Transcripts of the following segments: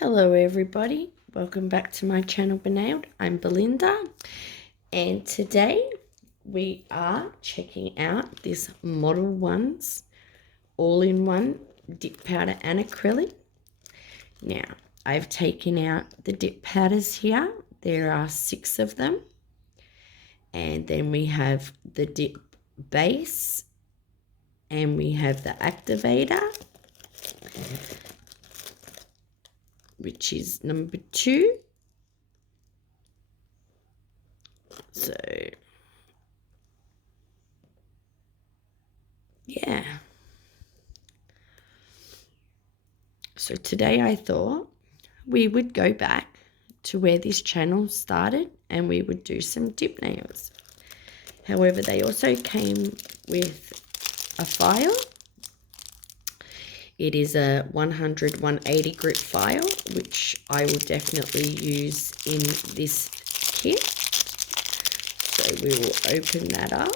Hello everybody, welcome back to my channel Benailed. I'm Belinda and today we are checking out this MODELONES all-in-one dip powder and acrylic. Now I've taken out the dip powders here. There are 6 of them, and then we have the dip base and we have the activator, which is number 2. So yeah, so today I thought we would go back to where this channel started and we would do some dip nails. However, they also came with a file. It is a 100-180 grit file, which I will definitely use in this kit. So we will open that up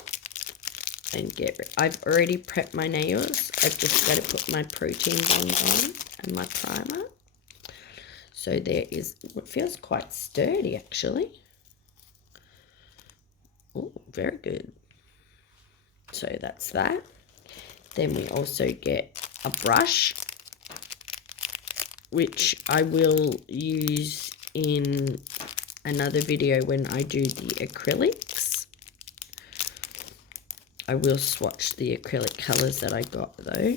and get rid. I've already prepped my nails. I've just got to put my protein bonds on and my primer. So there is, it feels quite sturdy actually. Oh, very good. So that's that. Then we also get a brush, which I will use in another video when I do the acrylics. I will swatch the acrylic colors that I got though.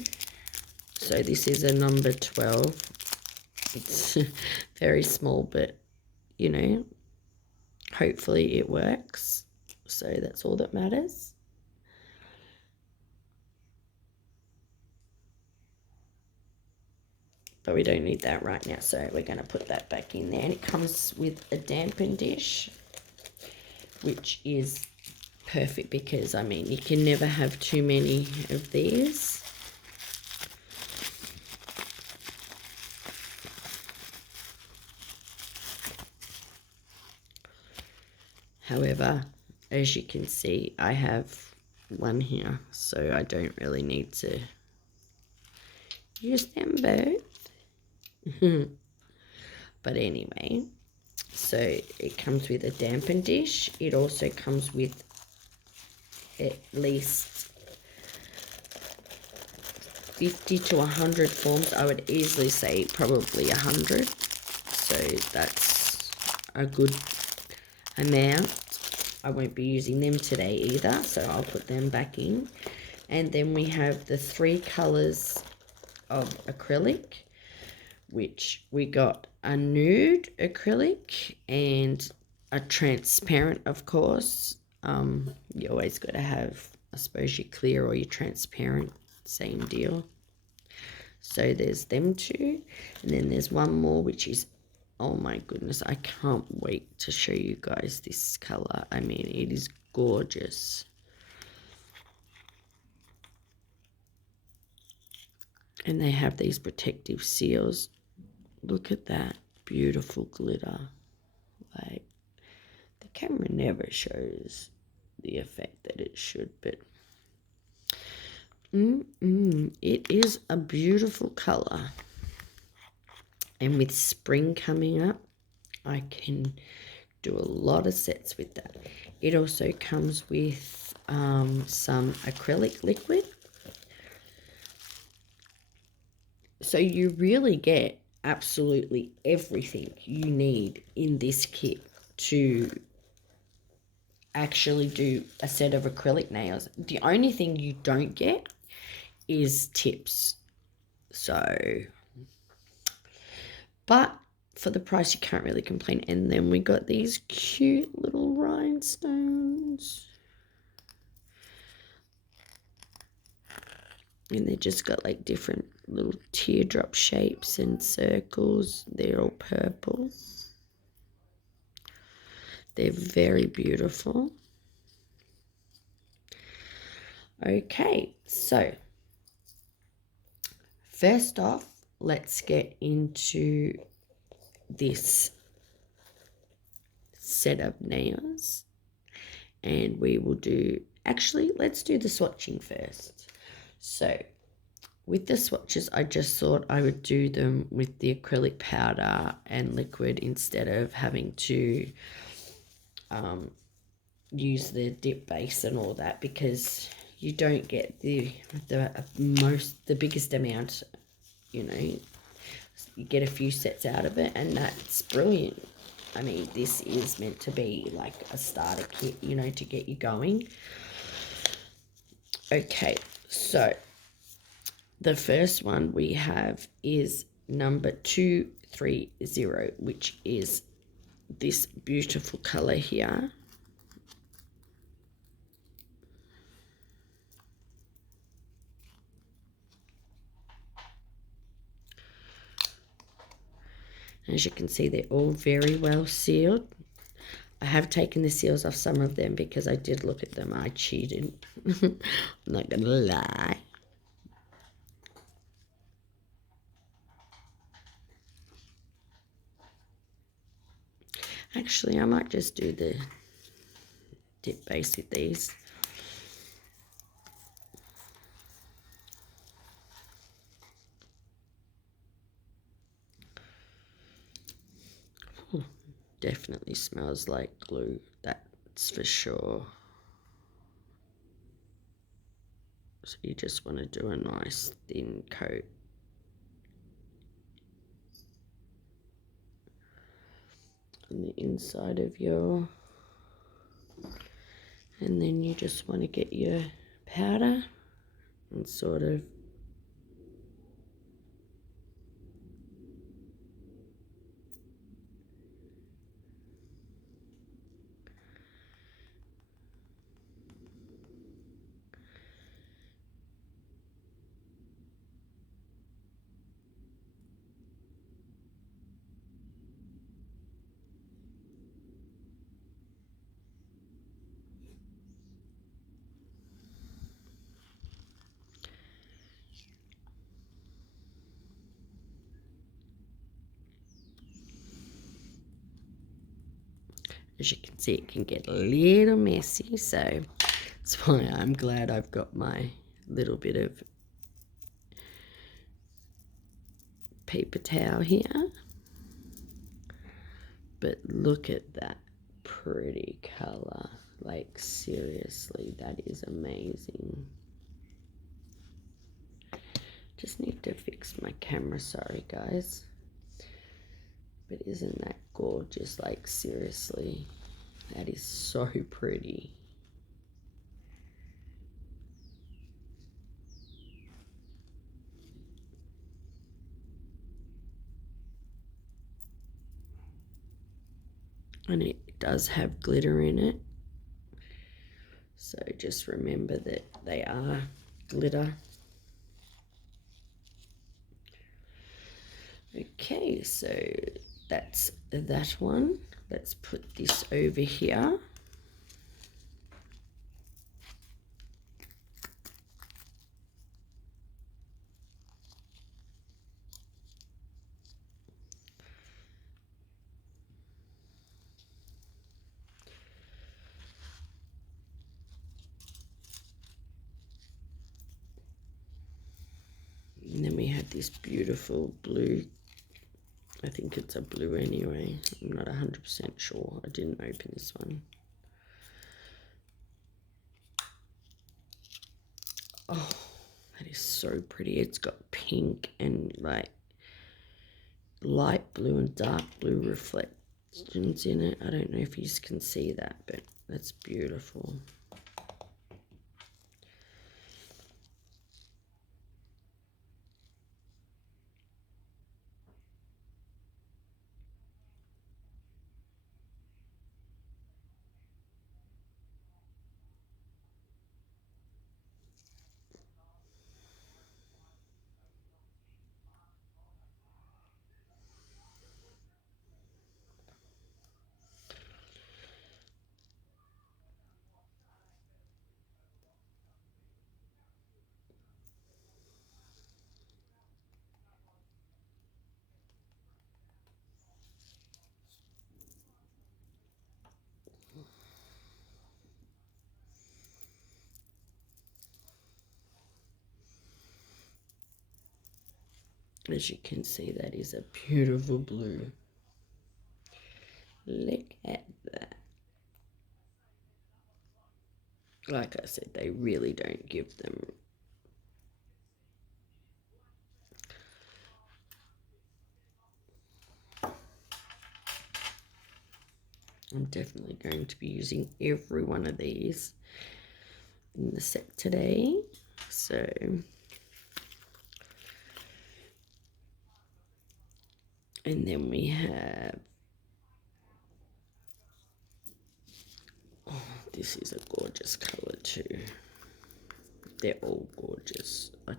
So this is a number 12. It's very small, but you know, hopefully it works. So that's all that matters. But we don't need that right now, so we're going to put that back in there. And it comes with a dampen dish, which is perfect because, I mean, you can never have too many of these. However, as you can see, I have one here, so I don't really need to use them both. But anyway, so it comes with a dampen dish. It also comes with at least 50 to 100 forms. I would easily say probably 100. So that's a good amount. I won't be using them today either, so I'll put them back in. And then we have the 3 colors of acrylic, which we got a nude acrylic and a transparent, of course. You always got to have, I suppose, your clear or your transparent, same deal. So there's them 2, and then there's one more, which is, oh my goodness, I can't wait to show you guys this color. I mean, it is gorgeous. And they have these protective seals. Look at that beautiful glitter. Like, the camera never shows the effect that it should, but it is a beautiful color. And with spring coming up, I can do a lot of sets with that. It also comes with some acrylic liquid. So you really get absolutely everything you need in this kit to actually do a set of acrylic nails. The only thing you don't get is tips. So, but for the price you can't really complain. And then we got these cute little rhinestones. And they just got like different little teardrop shapes and circles. They're all purple. They're very beautiful. Okay, so first off, let's get into this set of nails. And we will do, actually, let's do the swatching first. So with the swatches, I just thought I would do them with the acrylic powder and liquid instead of having to use the dip base and all that, because you don't get the biggest amount, you know. You get a few sets out of it, and that's brilliant. I mean, this is meant to be like a starter kit, you know, to get you going. Okay, so the first one we have is number 230, which is this beautiful color here. As you can see, they're all very well sealed. I have taken the seals off some of them because I did look at them. I cheated. I'm not going to lie. Actually, I might just do the dip base with these. Ooh, definitely smells like glue, that's for sure. So you just want to do a nice thin coat. On the inside of your, and then you just want to get your powder and sort of as you can see, it can get a little messy, so that's why I'm glad I've got my little bit of paper towel here. But look at that pretty color. Like, seriously, that is amazing. Just need to fix my camera, sorry guys. But isn't that gorgeous? Like, seriously, that is so pretty. And it does have glitter in it, so just remember that they are glitter. Okay, so that's that one. Let's put this over here. And then we have this beautiful blue. I think it's a blue anyway. I'm not 100% sure. I didn't open this one. Oh, that is so pretty. It's got pink and like light blue and dark blue reflections in it. I don't know if you can see that, but that's beautiful. As you can see, that is a beautiful blue. Look at that. Like I said, they really don't give them. I'm definitely going to be using every one of these in the set today. So and then we have, oh, this is a gorgeous color too. They're all gorgeous. I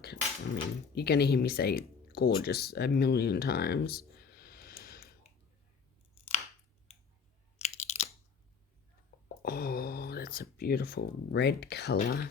mean, you're going to hear me say gorgeous a million times. Oh, that's a beautiful red color.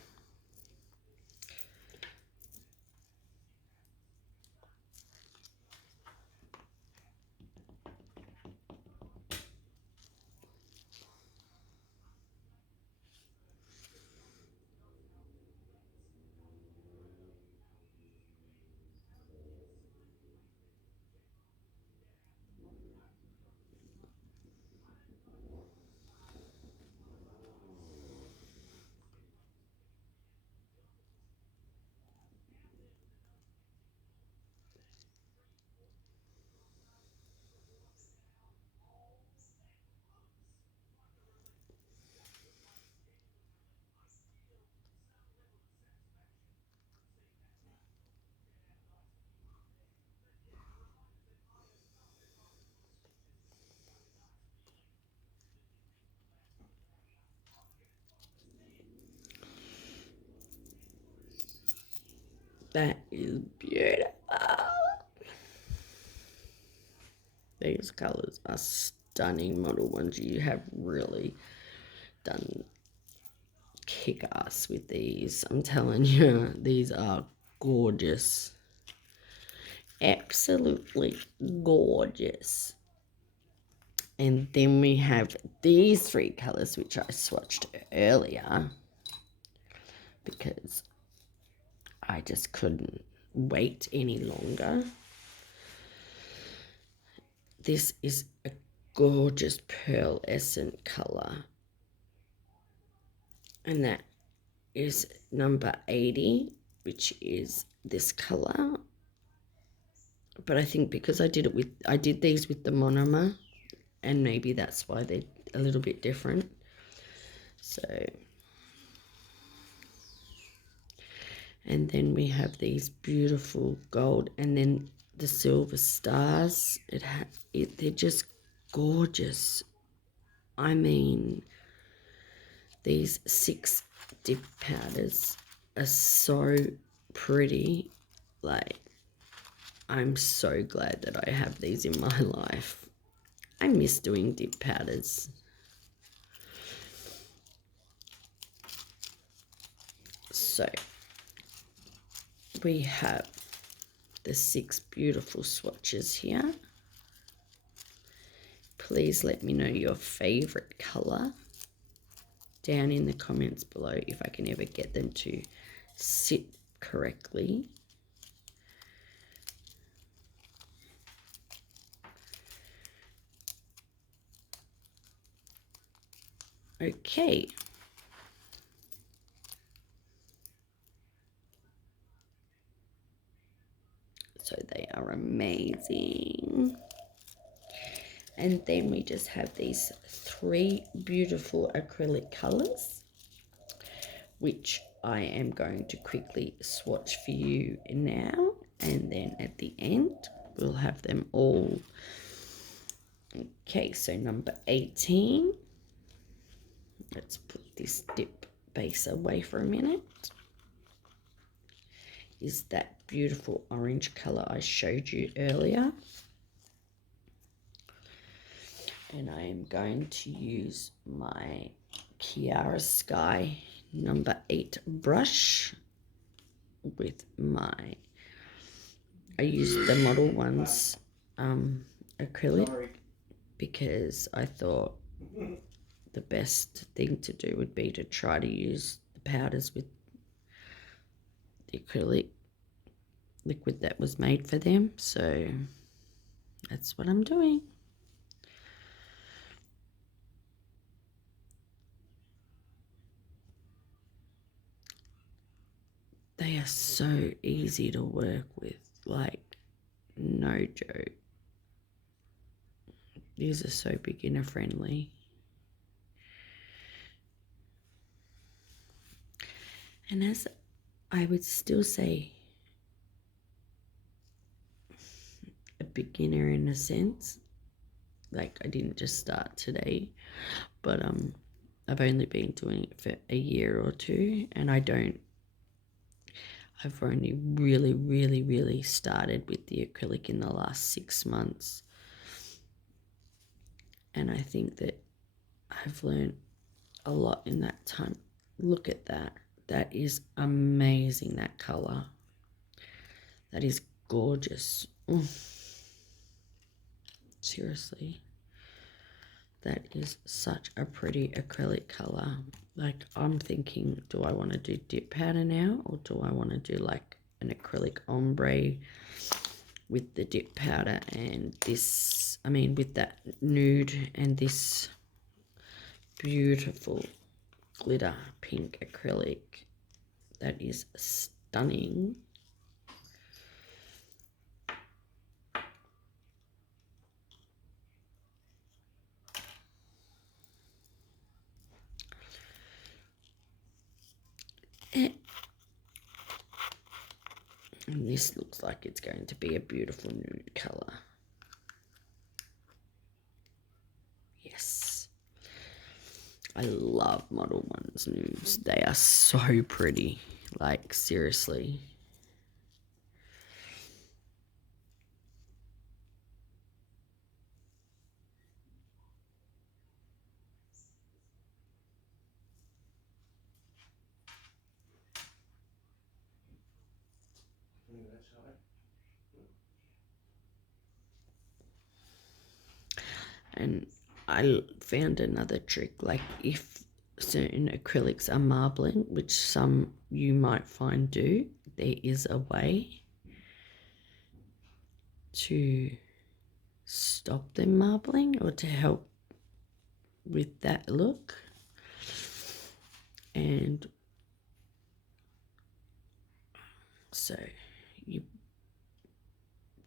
That is beautiful. These colors are stunning. Model ones, you have really done kick-ass with these. I'm telling you, these are gorgeous. Absolutely gorgeous. And then we have these three colors, which I swatched earlier because I just couldn't wait any longer. This is a gorgeous pearlescent color, and that is number 80, which is this color. But I think because I did these with the monomer, and maybe that's why they're a little bit different. So, and then we have these beautiful gold, and then the silver stars. They're just gorgeous. I mean, these 6 dip powders are so pretty. Like, I'm so glad that I have these in my life. I miss doing dip powders. So we have the 6 beautiful swatches here. Please let me know your favorite color down in the comments below if I can ever get them to sit correctly. Okay. So they are amazing. And then we just have these 3 beautiful acrylic colors, which I am going to quickly swatch for you now. And then at the end, we'll have them all. Okay, so number 18. Let's put this dip base away for a minute. Is that beautiful orange color I showed you earlier. And I am going to use my Kiara Sky number 8 brush with I used the Model Ones acrylic because I thought the best thing to do would be to try to use the powders with the acrylic. liquid that was made for them. So that's what I'm doing. They are so easy to work with, like no joke. These are so beginner friendly. And as I would still say, a beginner in a sense, like I didn't just start today, but I've only been doing it for a year or two, and I've only really started with the acrylic in the last 6 months. And I think that I've learned a lot in that time. Look at that. That is amazing, that color. That is gorgeous. Seriously. That is such a pretty acrylic color. Like, I'm thinking, do I want to do dip powder now, or do I want to do like an acrylic ombre with the dip powder and this, I mean with that nude and this beautiful glitter pink acrylic that is stunning. And this looks like it's going to be a beautiful nude color. Yes. I love MODELONES nudes. They are so pretty. Like, seriously. And I found another trick, like if certain acrylics are marbling, which some you might find do, there is a way to stop them marbling or to help with that look. And so you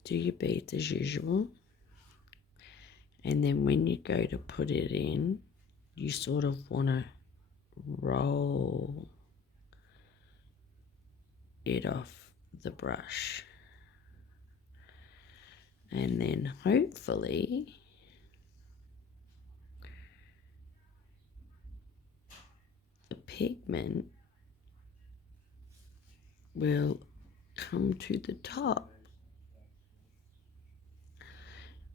do your beads as usual, and then when you go to put it in, you sort of want to roll it off the brush, and then hopefully the pigment will come to the top.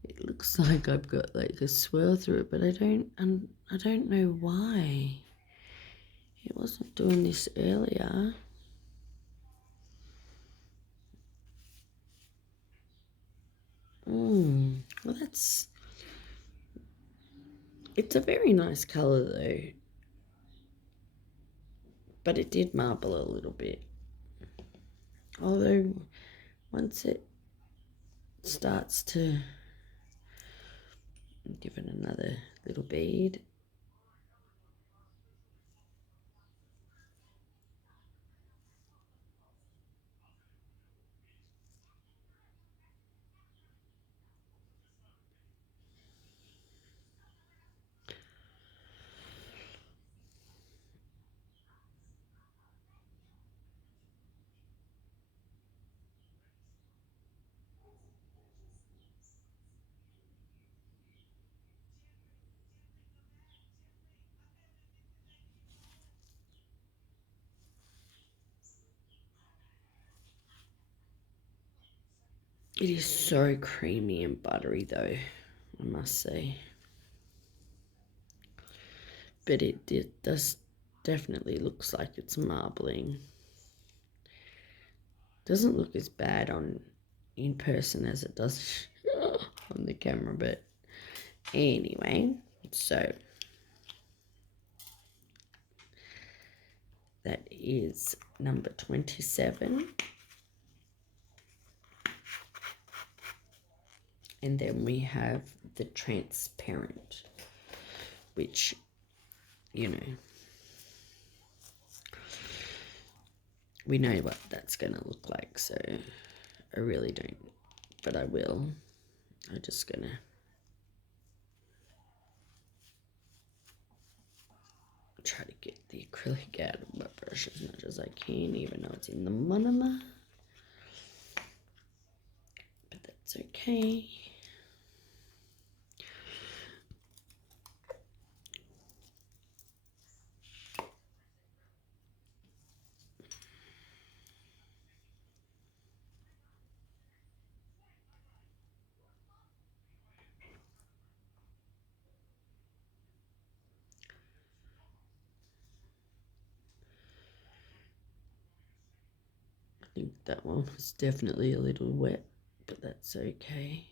It looks like I've got like a swirl through it, but I don't know why. It wasn't doing this earlier. Well, it's a very nice color though, but it did marble a little bit. Although once it starts to give it another little bead, it is so creamy and buttery though, I must say. But it does definitely looks like it's marbling. Doesn't look as bad in person as it does on the camera, but anyway, so that is number 27. And then we have the transparent, which, you know, we know what that's going to look like. So I really don't, but I will. I'm just going to try to get the acrylic out of my brush as much as I can, even though it's in the monomer. But that's okay. I think that one was definitely a little wet, but that's okay.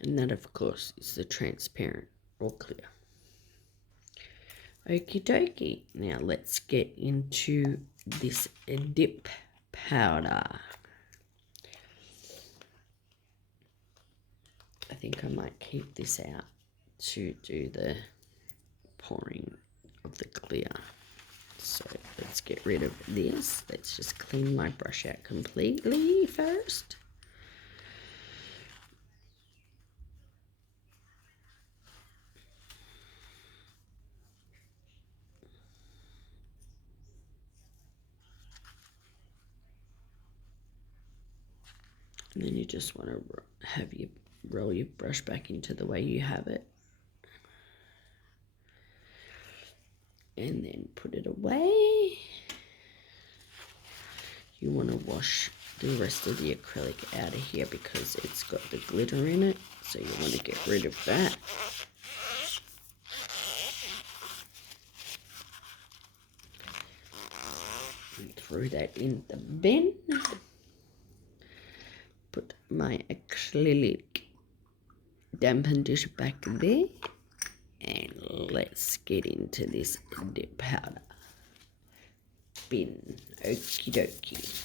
And that, of course, is the transparent or clear. Okie dokie. Now let's get into this dip powder. I think I might keep this out to do the pouring of the clear. So let's get rid of this. Let's just clean my brush out completely first. And then you just want to have your roll your brush back into the way you have it. And then put it away. You want to wash the rest of the acrylic out of here because it's got the glitter in it. So you want to get rid of that. And throw that in the bin. Put my acrylic dampen dish back there. And let's get into this dip powder bin. Okie dokie.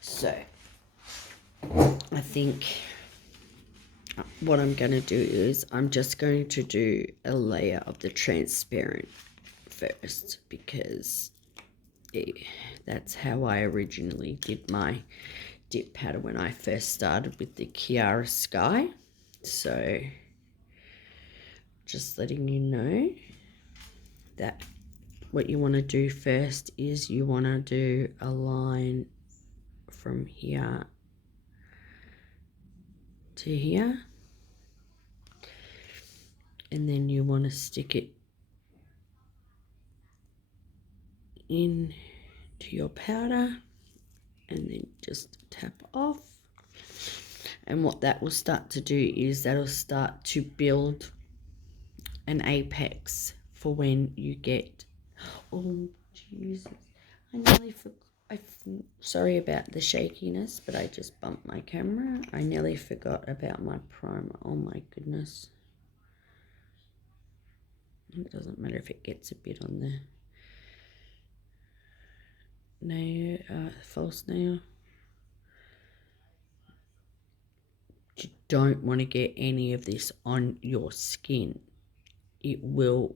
So I think what I'm going to do is I'm just going to do a layer of the transparent first because that's how I originally did my dip powder when I first started with the Kiara Sky. So just letting you know that what you want to do first is you want to do a line from here to here, and then you want to stick it in to your powder and then just tap off. And what that will start to do is that'll start to build an apex for when you get, oh Jesus, I nearly forgot. Sorry about the shakiness, but I just bumped my camera. I nearly forgot about my primer. Oh my goodness. It doesn't matter if it gets a bit on the nail, false nail. You don't want to get any of this on your skin. It will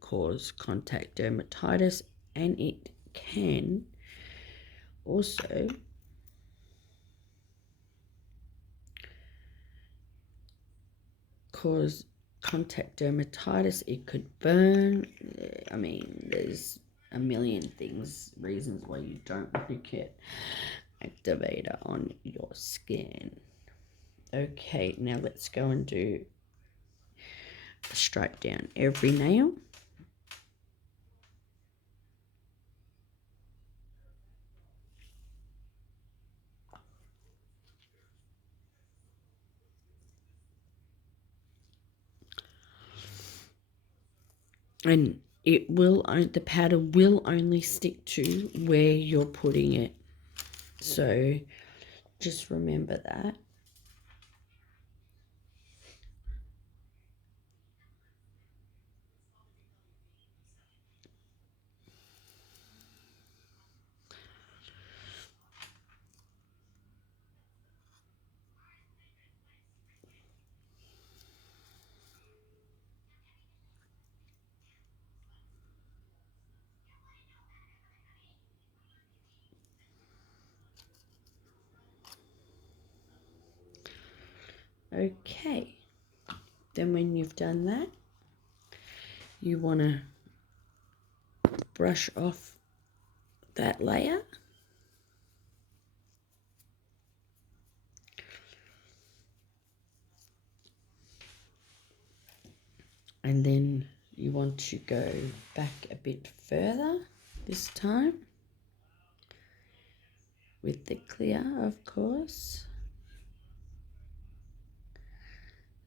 cause contact dermatitis, and it can also cause contact dermatitis. It could burn. I mean, there's a million reasons why you don't want to get activator on your skin. Okay, now let's go and do a stripe down every nail. And the powder will only stick to where you're putting it. So just remember that. Okay, then when you've done that, you want to brush off that layer. And then you want to go back a bit further this time with the clear, of course.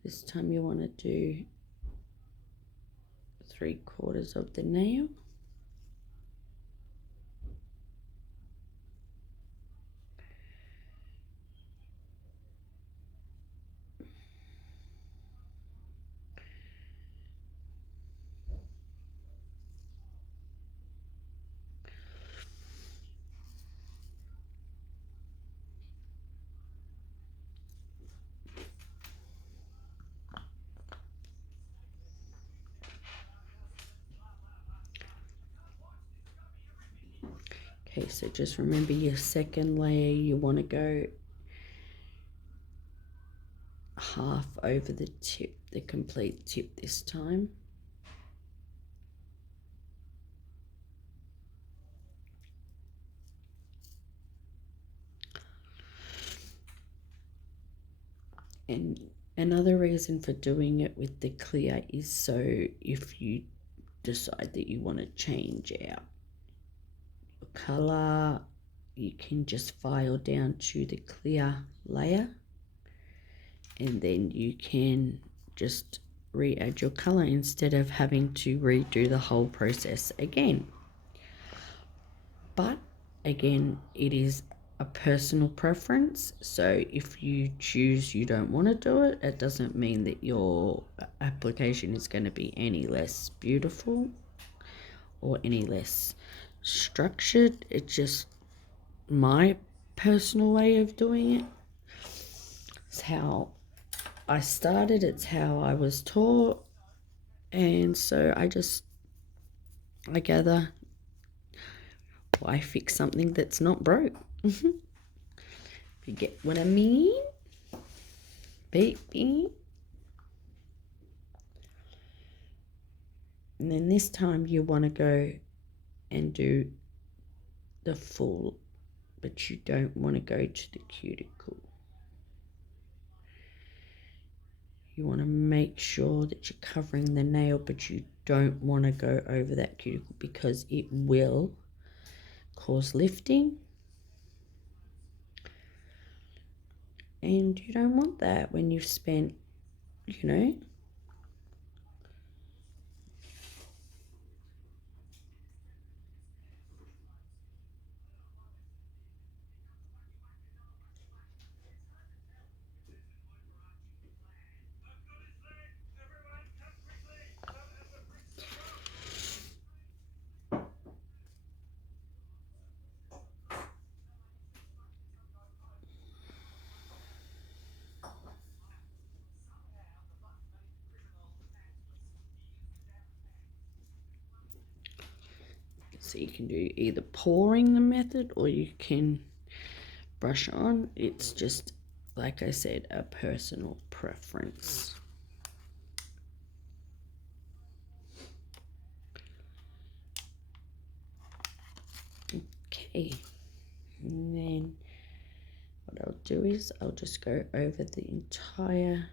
This time you want to do 3/4 of the nail. Okay, so just remember your second layer, you want to go half over the tip, the complete tip this time. And another reason for doing it with the clear is so if you decide that you want to change out your color, you can just file down to the clear layer and then you can just re-add your color instead of having to redo the whole process again. But again, it is a personal preference, so if you choose you don't want to do it, it doesn't mean that your application is going to be any less beautiful or any less structured. It's just my personal way of doing it. It's how I started, it's how I was taught, and so I gather why fix something that's not broke. If you get what I mean, baby. And then this time you want to go and do the full, but you don't want to go to the cuticle. You want to make sure that you're covering the nail, but you don't want to go over that cuticle because it will cause lifting. And you don't want that when you've spent, you know, so you can do either pouring the method or you can brush on. It's just, like I said, a personal preference. Okay, and then what I'll do is I'll just go over the entire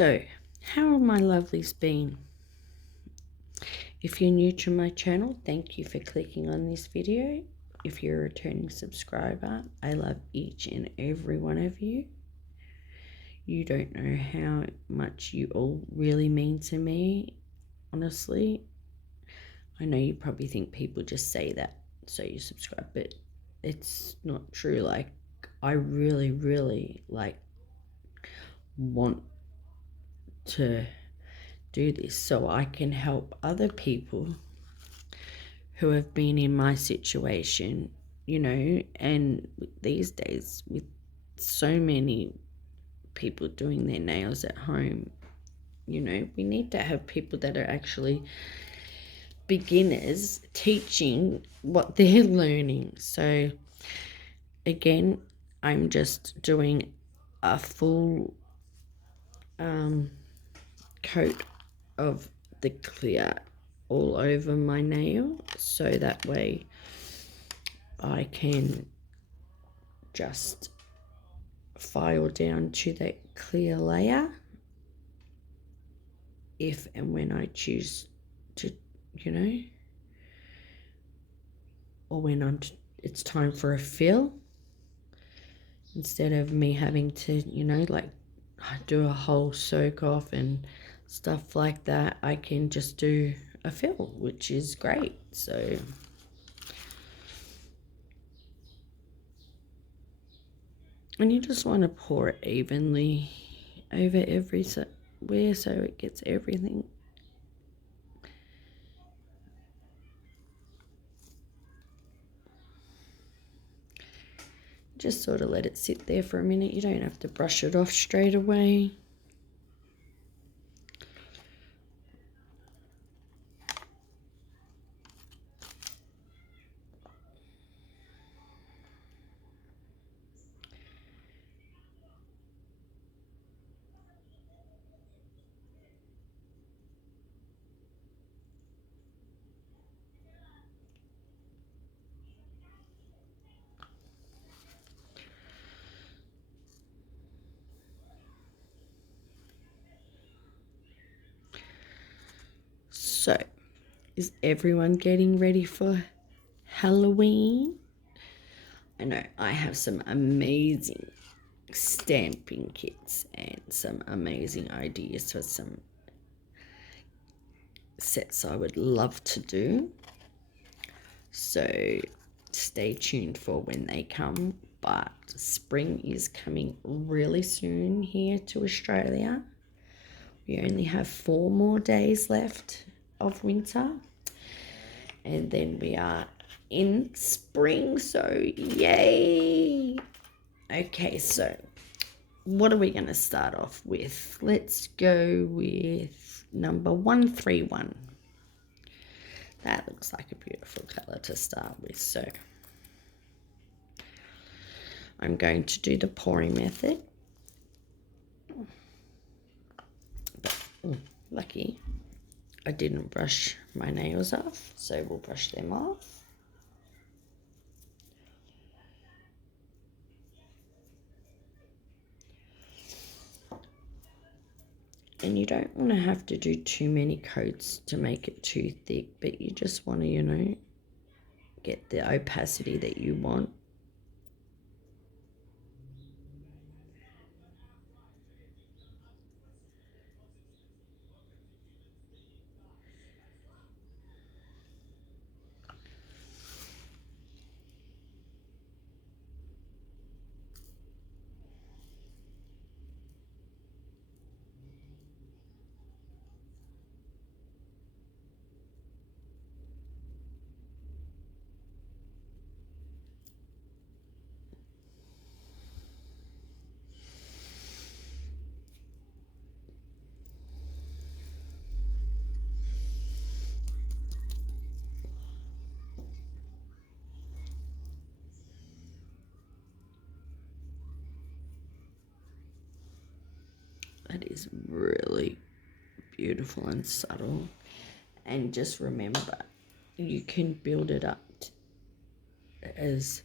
So, how have my lovelies been? If you're new to my channel, thank you for clicking on this video. If you're a returning subscriber, I love each and every one of you. You don't know how much you all really mean to me, honestly. I know you probably think people just say that so you subscribe, but it's not true. Like, I really, really, want to do this so I can help other people who have been in my situation, and these days with so many people doing their nails at home, we need to have people that are actually beginners teaching what they're learning. So again, I'm just doing a full coat of the clear all over my nail, so that way I can just file down to that clear layer if and when I choose to, or when it's time for a fill, instead of me having to, do a whole soak off and stuff like that. I can just do a fill, which is great. So and you just want to pour it evenly over everywhere so it gets everything. Just sort of let it sit there for a minute. You don't have to brush it off straight away. So, is everyone getting ready for Halloween? I know I have some amazing stamping kits and some amazing ideas for some sets I would love to do. So stay tuned for when they come. But spring is coming really soon here to Australia. We only have 4 more days left of winter, and then we are in spring, so yay. Okay, so what are we going to start off with? Let's go with number 131. That looks like a beautiful color to start with. So I'm going to do the pouring method. But, lucky I didn't brush my nails off, so we'll brush them off. And you don't want to have to do too many coats to make it too thick, but you just want to, get the opacity that you want. That is really beautiful and subtle. And just remember, you can build it up as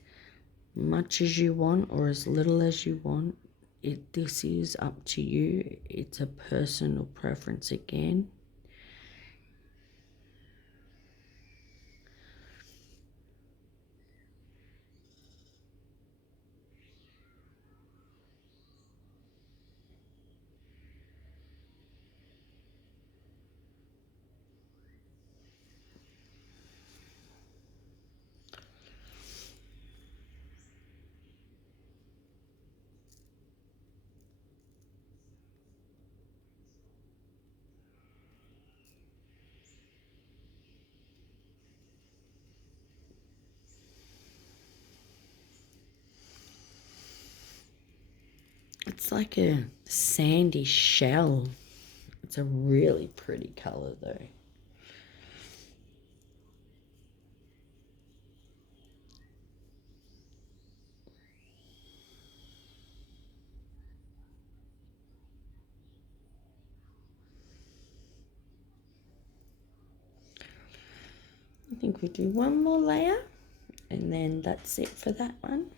much as you want or as little as you want. this is up to you. It's a personal preference again. It's like a sandy shell. It's a really pretty color though. I think we do one more layer and then that's it for that one.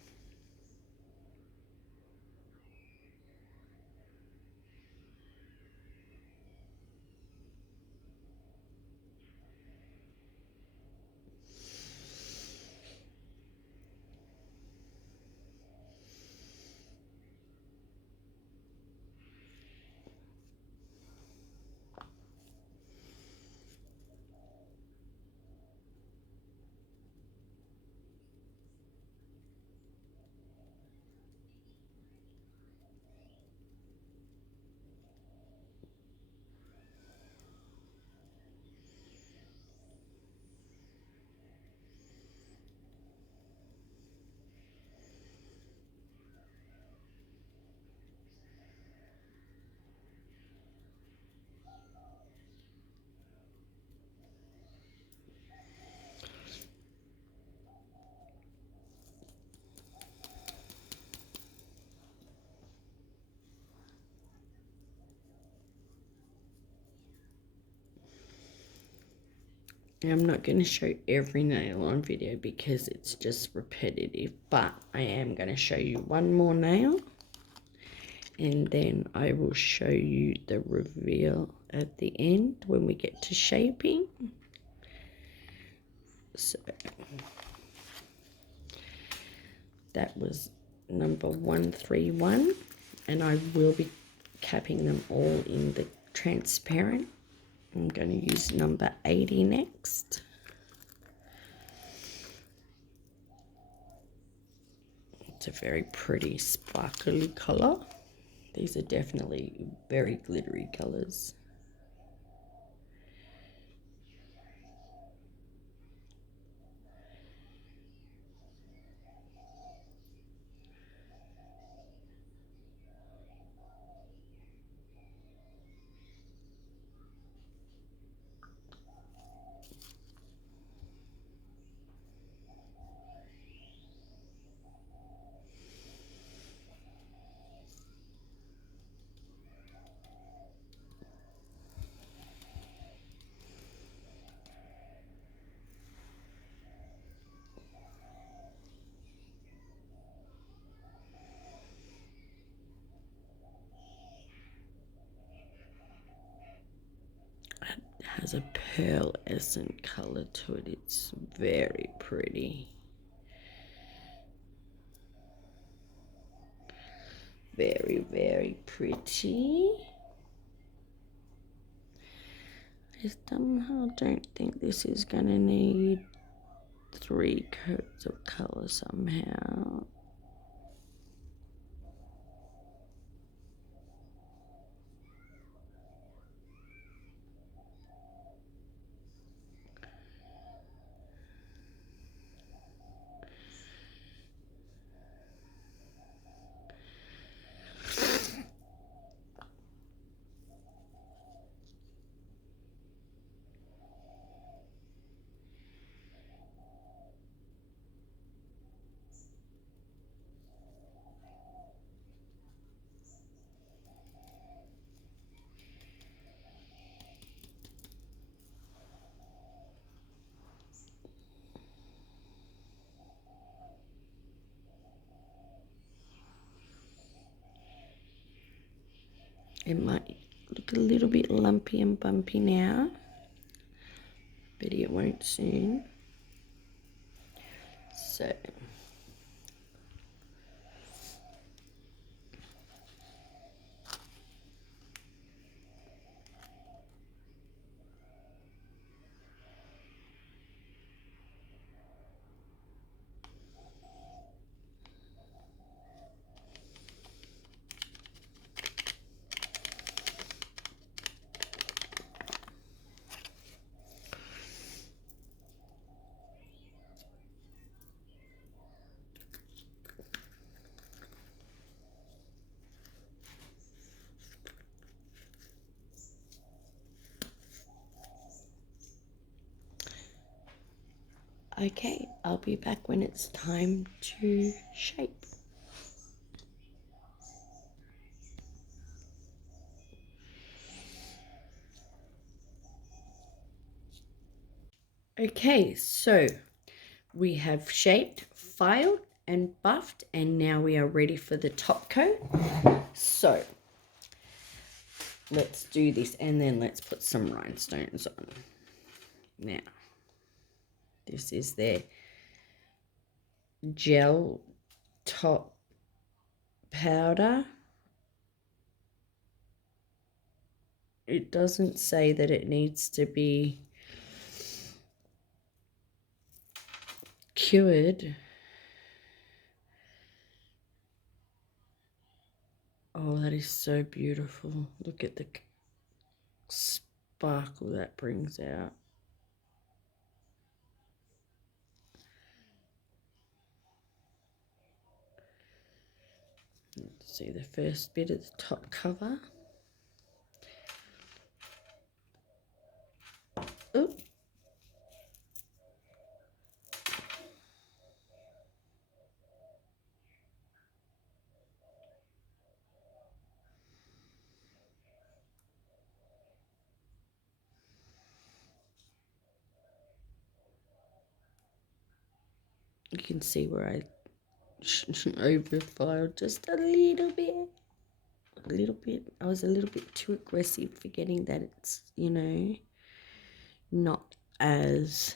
I'm not going to show every nail on video because it's just repetitive, but I am going to show you one more nail and then I will show you the reveal at the end when we get to shaping. So that was number 131 and I will be capping them all in the transparent. I'm going to use number 80 next. It's a very pretty sparkly color. These are definitely very glittery colors. Has a pearlescent color to it. It's very pretty. Very, very pretty. I somehow don't think this is gonna need 3 coats of color somehow. It might look a little bit lumpy and bumpy now, but it won't soon. So okay, I'll be back when it's time to shape. Okay, so we have shaped, filed, and buffed, and now we are ready for the top coat. So let's do this, and then let's put some rhinestones on. Now, this is their gel top powder. It doesn't say that it needs to be cured. Oh, that is so beautiful. Look at the sparkle that brings out. Let's see the first bit of the top cover. Oh. You can see where I overfiled just a little bit. I was a little bit too aggressive, forgetting that it's, you know, not as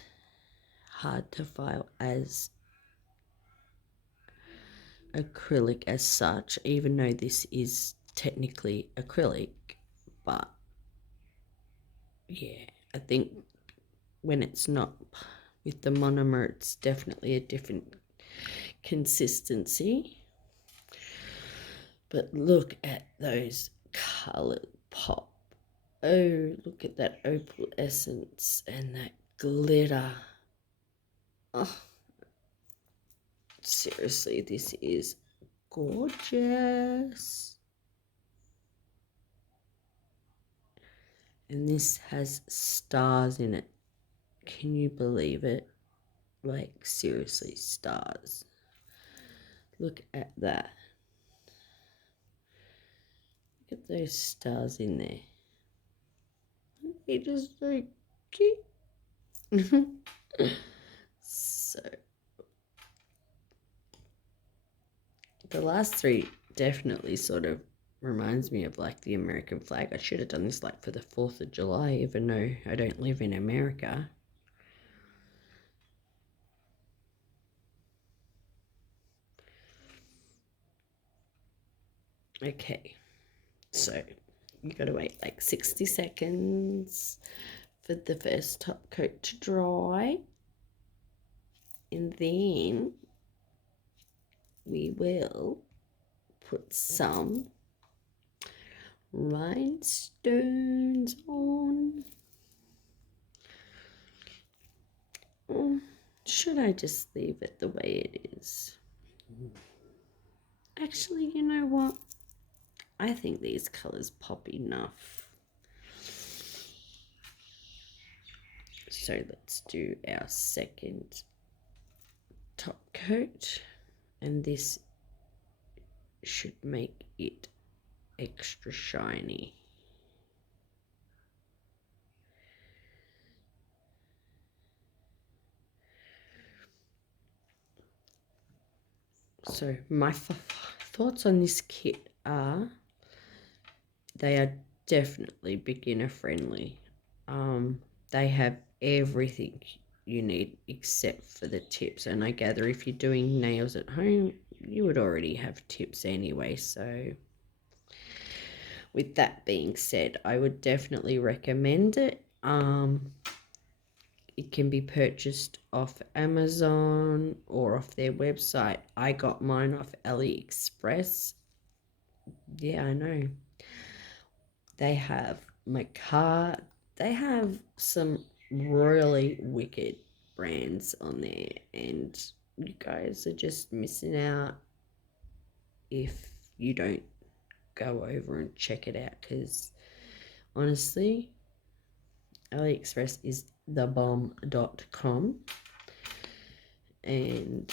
hard to file as acrylic as such, even though this is technically acrylic. But yeah, I think when it's not with the monomer, it's definitely a different consistency. But look at those colored pop. Oh, look at that opal essence and that glitter. Oh, seriously, this is gorgeous. And this has stars in it. Can you believe it? Like, seriously, stars. Look at that. Look at those stars in there. It is so cute. So, the last three definitely sort of reminds me of like the American flag. I should have done this like for the 4th of July, even though I don't live in America. Okay, so you gotta wait like 60 seconds for the first top coat to dry, and then we will put some rhinestones on. Should I just leave it the way it is? Actually, you know what? I think these colors pop enough. So let's do our second top coat, and this should make it extra shiny. So my thoughts on this kit are They are definitely beginner friendly. They have everything you need except for the tips, and I gather if you're doing nails at home you would already have tips anyway. So with that being said, I would definitely recommend it. It can be purchased off Amazon or off their website. I got mine off AliExpress. Yeah, I know. They have Macar. They have some really wicked brands on there, and you guys are just missing out if you don't go over and check it out, because honestly, AliExpress is thebomb.com and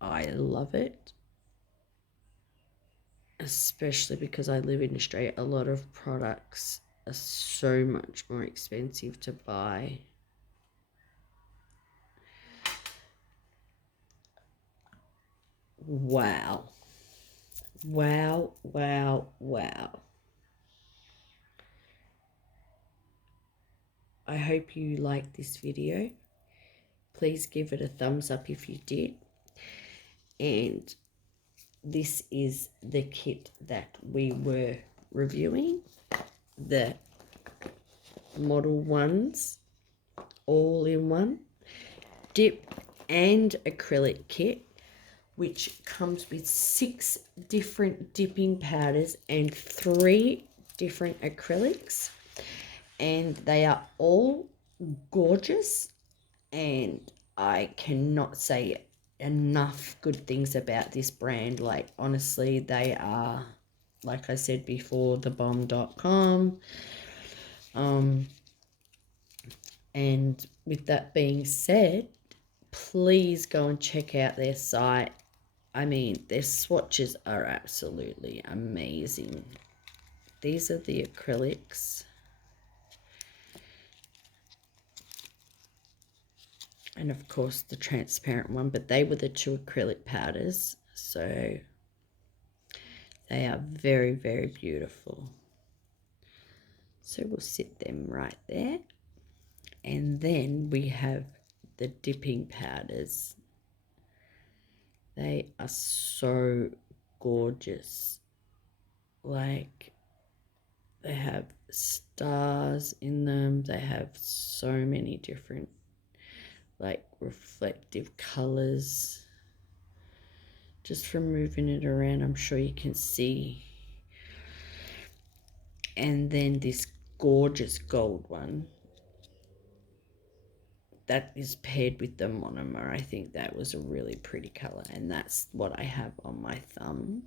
I love it, especially because I live in Australia. A lot of products are so much more expensive to buy. Wow. Wow, wow, wow. I hope you liked this video. Please give it a thumbs up if you did. And this is the kit that we were reviewing. The MODELONES all-in-one dip and acrylic kit, which comes with 6 different dipping powders and 3 different acrylics, and they are all gorgeous, and I cannot say enough good things about this brand. Like, honestly, they are, like I said before, thebomb.com. And with that being said, please go and check out their site. I mean, their swatches are absolutely amazing. These are the acrylics. And of course the transparent one, but they were the 2 acrylic powders. So they are very, very beautiful. So we'll sit them right there. And then we have the dipping powders. They are so gorgeous. Like, they have stars in them. They have so many different, like, reflective colors. Just from moving it around, I'm sure you can see. And then this gorgeous gold one that is paired with the monomer. I think that was a really pretty color, and that's what I have on my thumb.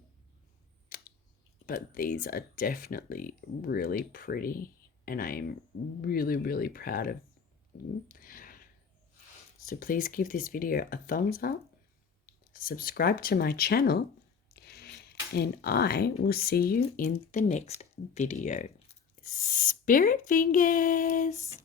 But these are definitely really pretty, and I am really, really proud of them. So please give this video a thumbs up, subscribe to my channel, and I will see you in the next video. Spirit fingers!